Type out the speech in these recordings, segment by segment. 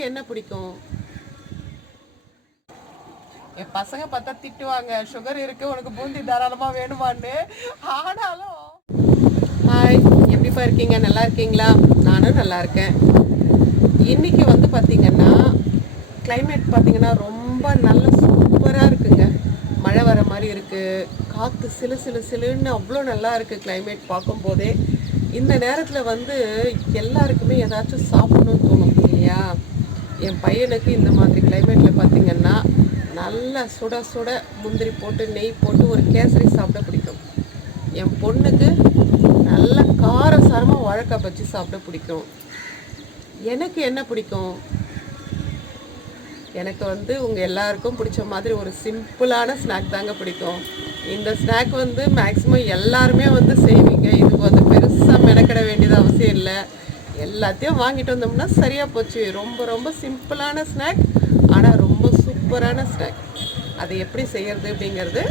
எனக்கு என்ன பிடிக்கும்? என் பசங்க பார்த்தா திட்டுவாங்க சுகர் இருக்கு உனக்கு பூந்தி தாராளமா வேணுமான்னு. ஆனாலும் ஹாய் எப்படிப்பா இருக்கீங்க? நல்லா இருக்கீங்களா? நானும் நல்லா இருக்கேன். இன்னைக்கு வந்து பார்த்தீங்கன்னா climate பார்த்தீங்கன்னா ரொம்ப நல்ல சூப்பராக இருக்குங்க. மழை வர மாதிரி இருக்கு. காற்று சிலு சிலு சிலுன்னு அவ்வளோ நல்லா இருக்கு climate பார்க்கும்போதே. இந்த நேரத்தில் வந்து எல்லாருக்குமே ஏதாச்சும் சாப்பிடணும்னு தோணும் இல்லையா? என் பையனுக்கு இந்த மாதிரி கிளைமேட்டில் பார்த்திங்கன்னா நல்லா சுட சுட முந்திரி போட்டு நெய் போட்டு ஒரு கேசரி சாப்பிட பிடிக்கும். என் பொண்ணுக்கு நல்ல காரசாரமாக வாழைக்காய் பச்சு சாப்பிட பிடிக்கும். எனக்கு என்ன பிடிக்கும்? எனக்கு வந்து உங்கள் எல்லாருக்கும் பிடிச்ச மாதிரி ஒரு சிம்பிளான ஸ்நாக் தாங்க பிடிக்கும். இந்த ஸ்நாக் வந்து மேக்ஸிமம் எல்லாருமே வந்து செய்வீங்க. இதுக்கு வந்து பெருசாக மெனக்கிட வேண்டியது அவசியம் இல்லை. எல்லாத்தையும் வாங்கிட்டு வந்தோம்னா சரியாக போச்சு. ரொம்ப ரொம்ப சிம்பிளான ஸ்நாக் ஆனால் ரொம்ப சூப்பரான ஸ்நாக் அதை எப்படி செய்கிறது அப்படிங்கிறது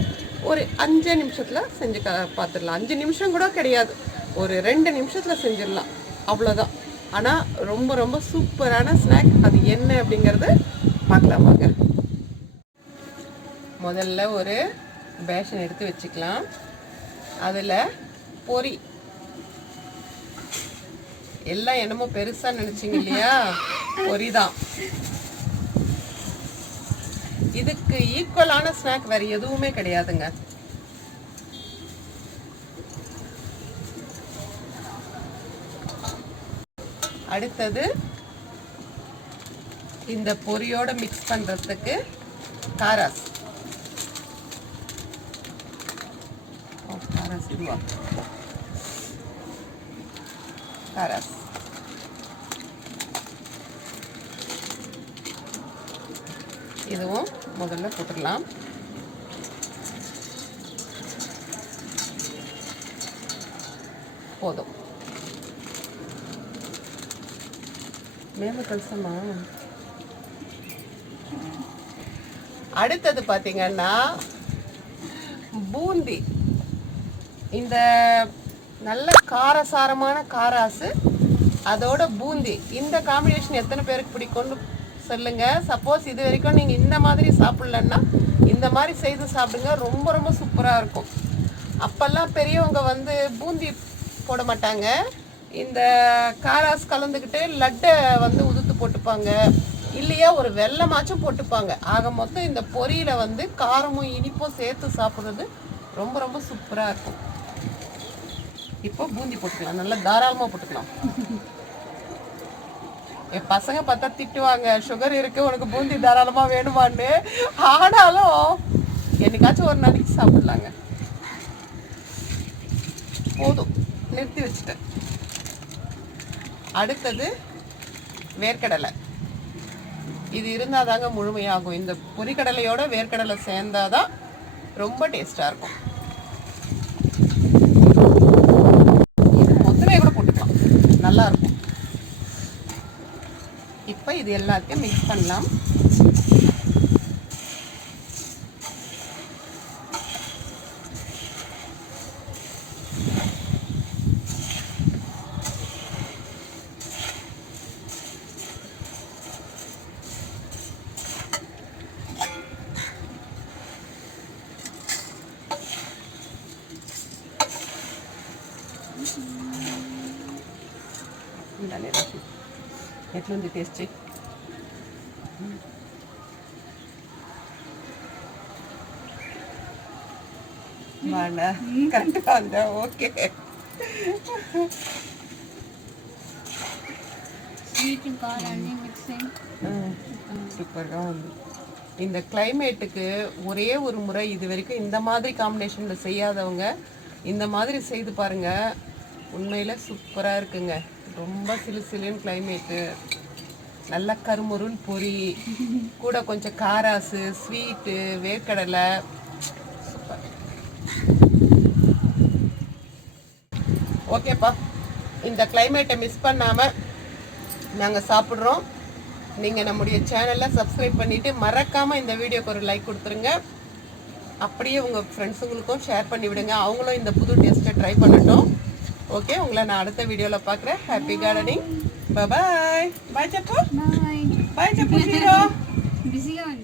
ஒரு அஞ்சு நிமிஷத்தில் செஞ்சு க பார்த்துடலாம் அஞ்சு நிமிஷம் கூட கிடையாது. ஒரு ரெண்டு நிமிஷத்தில் செஞ்சிடலாம். அவ்வளோதான் ஆனால் ரொம்ப ரொம்ப சூப்பரான ஸ்நாக் அது என்ன அப்படிங்கிறது பார்க்கலாம் வாங்க. முதல்ல ஒரு பேஷன் எடுத்து வச்சுக்கலாம். அதில் பொரி. எல்லாம் என்னமோ பெருசா நினைச்சீங்க இல்லையா? பொரி தான் இதுக்கு ஈக்குவலான ஸ்நாக் வேற எதுவுமே கிடையாதுங்க. அடுத்தது இந்த பொரியோட மிக்ஸ் பண்றதுக்கு காராஸ். காராஸ் இதுவா? காராஸ் இதுவும் முதல்ல போட்டுடலாம். போதும். மேல கல்சமா? அடுத்தது பார்த்தீங்கன்னா பூந்தி. இந்த நல்ல காரசாரமான காராசு அதோட பூந்தி. இந்த காம்பினேஷன் எத்தனை பேருக்கு பிடிக்கும்னு சொல்லுங்க. சப்போஸ் இது வரைக்கும் நீங்கள் இந்த மாதிரி சாப்பிட்லன்னா இந்த மாதிரி செய்து சாப்பிடுங்க. ரொம்ப ரொம்ப சூப்பராக இருக்கும். அப்போல்லாம் பெரியவங்க வந்து பூந்தி போட மாட்டாங்க. இந்த காராஸ் கலந்துக்கிட்டு லட்டை வந்து உதுத்து போட்டுப்பாங்க. இல்லையா ஒரு வெள்ளமாச்சும் போட்டுப்பாங்க. ஆக மொத்தம் இந்த பொரியில் வந்து காரமும் இனிப்பும் சேர்த்து சாப்பிட்றது ரொம்ப ரொம்ப சூப்பராக இருக்கும். இப்போ பூந்தி போட்டுக்கலாம். நல்லா தாராளமாக போட்டுக்கலாம். என் பசங்க பார்த்தா திட்டுவாங்க சுகர் இருக்கு உனக்கு பூந்தி தாராளமா வேணுமான்னு. ஆனாலும் என்னைக்காச்சும் ஒரு நாளைக்கு சாப்பிடலாங்க. போதும். நிறுத்தி வச்சுட்டேன். அடுத்தது வேர்க்கடலை. இது இருந்தால் தாங்க முழுமையாகும். இந்த பொரிக்கடலையோட வேர்க்கடலை சேர்ந்தாதான் ரொம்ப டேஸ்டாக இருக்கும் இது மொத்தமே கூட போட்டுக்கலாம் நல்லா இருக்கும் இப்போ இது எல்லாத்தையும் மிக்ஸ் பண்ணலாம். ఎట్లుంది టేస్ట్ బాగా కరెక్ట్గా ఉందా ఓకే స్వీట్ కారాన్ని మిక్సింగ్ சூப்பராக ఉంది இந்த கிளைமேட்டுக்கு ஒரே ஒரு முறை இது வரைக்கும் இந்த மாதிரி காம்பினேஷனில் செய்யாதவங்க இந்த மாதிரி செய்து பாருங்க உண்மையில சூப்பராக இருக்குங்க ரொம்ப சிலு சிலுன்னு கிளைமேட்டு நல்ல கருமுருன் பொரி கூட கொஞ்சம் காராசு ஸ்வீட்டு வேர்க்கடலை. சூப்பர் ஓகேப்பா இந்த கிளைமேட்டை மிஸ் பண்ணாமல் நாங்கள் சாப்பிட்றோம். நீங்கள் நம்முடைய சேனலை சப்ஸ்கிரைப் பண்ணிவிட்டு மறக்காமல் இந்த வீடியோக்கு ஒரு லைக் கொடுத்துருங்க. அப்படியே உங்கள் ஃப்ரெண்ட்ஸுங்களுக்கும் ஷேர் பண்ணி விடுங்க அவங்களும் இந்த புது டேஸ்ட்டை ட்ரை பண்ணட்டும். ஓகே உங்களை நான் அடுத்த வீடியோல பாக்குறேன் ஹாப்பி கார்டனிங் பாய் பாய் சப்பு பாய் சப்பு பிஸியாக